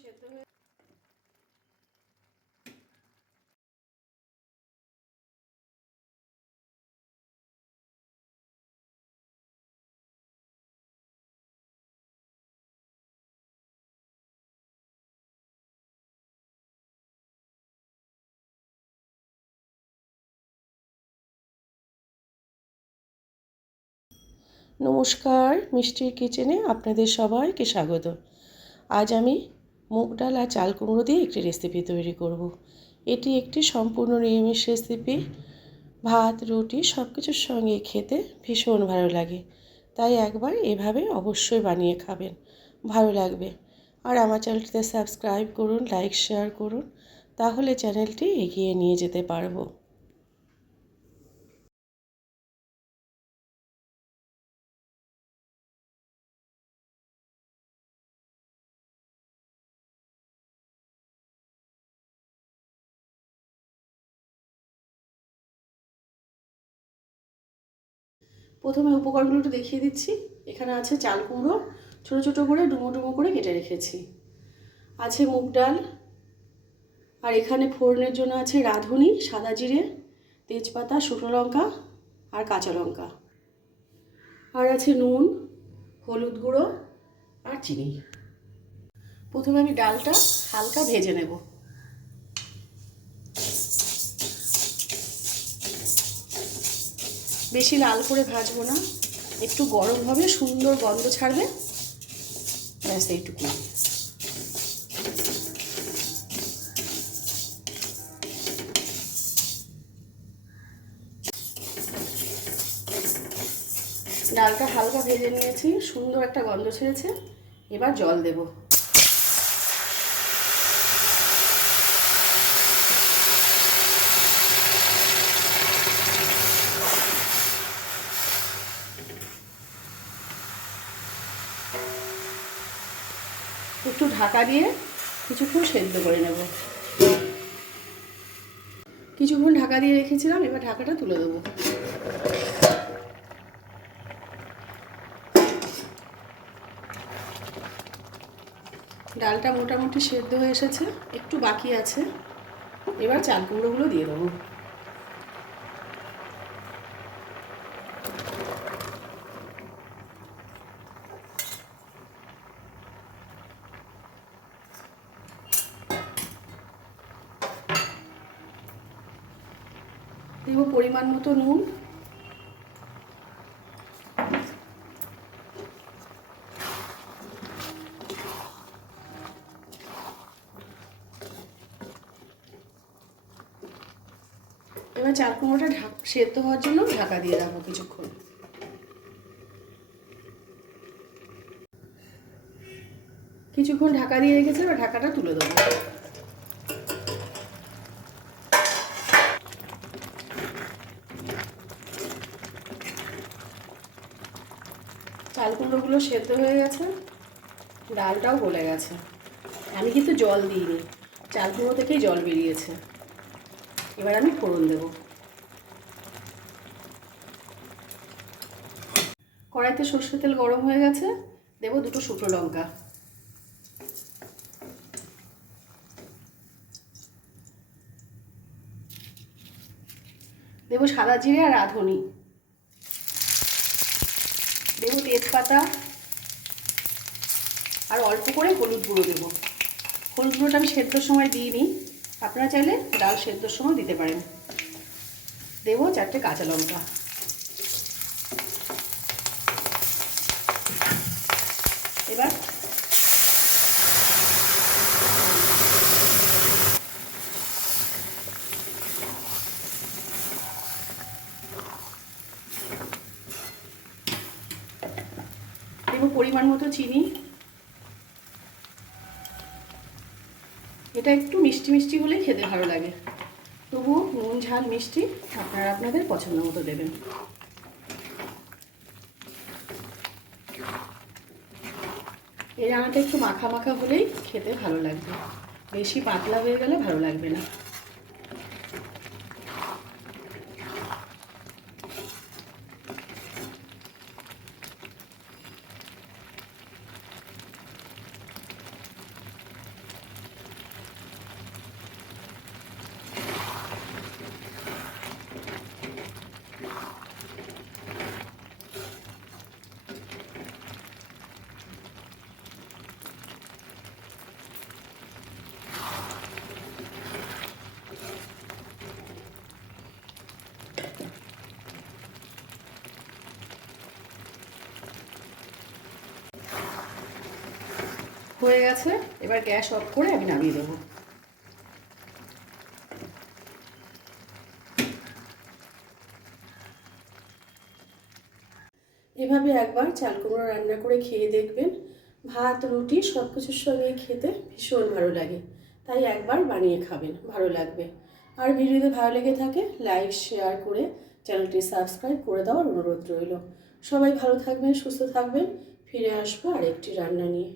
সেদ্ধ হয়ে নমস্কার মিষ্টির কিচেনে আপনাদের সবাইকে স্বাগত আজ আমি মুগ ডাল আর চাল কুমড়ো দিয়ে একটি রেসিপি তৈরি করব। এটি একটি সম্পূর্ণ নিরামিষ রেসিপি ভাত, রুটি সব কিছুর সঙ্গে খেতে ভীষণ ভালো লাগে। তাই একবার এভাবে অবশ্যই বানিয়ে খাবেন। ভালো লাগবে। আর আমার চ্যানেলটিতে সাবস্ক্রাইব করুন লাইক শেয়ার করুন। তাহলে চ্যানেলটি এগিয়ে নিয়ে যেতে পারব। প্রথমে উপকরণগুলো একটু দেখিয়ে দিচ্ছি। এখানে আছে চাল কুমড়ো, ছোটো ছোটো করে ডুমো ডুমো করে কেটে রেখেছি। আছে মুগ ডাল, আর এখানে ফোড়নের জন্য আছে রাঁধুনি, সাদা জিরে, তেজপাতা, শুকনো লঙ্কা, আর কাঁচা লঙ্কা। আর আছে নুন, হলুদ গুঁড়ো, আর চিনি। প্রথমে আমি ডালটা হালকা ভেজে নেব। বেশি লাল করে ভাজবো না। একটু গরম হবে, সুন্দর গন্ধ ছাড়বে। ব্যাস এইটুকু ডালটা হালকা ভেজে নিয়েছি, সুন্দর একটা গন্ধ ছেড়েছে। এবার জল দেবো। একটু ঢাকা দিয়ে কিছুক্ষণ সেদ্ধ করে নেব। কিছুক্ষণ ঢাকা দিয়ে রেখেছিলাম, এবার ঢাকাটা তুলে দেবো। ডালটা মোটামুটি সেদ্ধ হয়ে এসেছে, একটু বাকি আছে। এবার চাল কুমড়োগুলো দিয়ে দেবো। দেব পরিমাণ মতো নুন। এবার চাল কুমড়োটা ঢাক সেদ্ধ হওয়ার জন্য ঢাকা দিয়ে রাখব কিছুক্ষণ। কিছুক্ষণ ঢাকা দিয়ে রেখেছে এবার ঢাকাটা তুলে দেবো চাল কুমড়োগুলো সেদ্ধ হয়ে গেছে, ডালটাও গলে গেছে। আমি কিন্তু জল দিইনি চাল কুমড়ো থেকেই জল বেরিয়েছে। এবার আমি ফোড়ন দেব। কড়াইতে সর্ষের তেল গরম হয়ে গেছে, দেব দুটো শুকনো লঙ্কা। দেবো সাদা জিরে আর রাঁধুনি দেবো তেজপাতা, আর অল্প করে হলুদ গুঁড়ো দেবো। হলুদ গুঁড়োটা আমি সেদ্ধর সময় দিইনি। আপনারা চাইলে ডাল সেদ্ধর সময় দিতে পারেন। দেবো চারটে কাঁচা লঙ্কা এবার দেবো পরিমাণ মতো চিনি। এটা একটু মিষ্টি মিষ্টি হলে খেতে ভালো লাগে। তবু নুন, ঝাল, মিষ্টি আপনারা আপনাদের পছন্দ মতো দেবেন। এই রান্নাটা একটু মাখা মাখা হলেই খেতে ভালো লাগবে। বেশি পাতলা হয়ে গেলে ভালো লাগবে না। হয়ে গেছে। এবার গ্যাস অফ করে আমি নামিয়ে দেবো। এভাবে একবার চাল কুমড়ো রান্না করে খেয়ে দেখবেন। ভাত, রুটি সব কিছুর সঙ্গে খেতে ভীষণ ভালো লাগে। তাই একবার বানিয়ে খাবেন, ভালো লাগবে। আর ভিডিওতে ভালো লেগে থাকে, লাইক, শেয়ার করে চ্যানেলটি সাবস্ক্রাইব করে দেওয়ার অনুরোধ রইল। সবাই ভালো থাকবেন, সুস্থ থাকবেন। ফিরে আসব আরেকটি রান্না নিয়ে।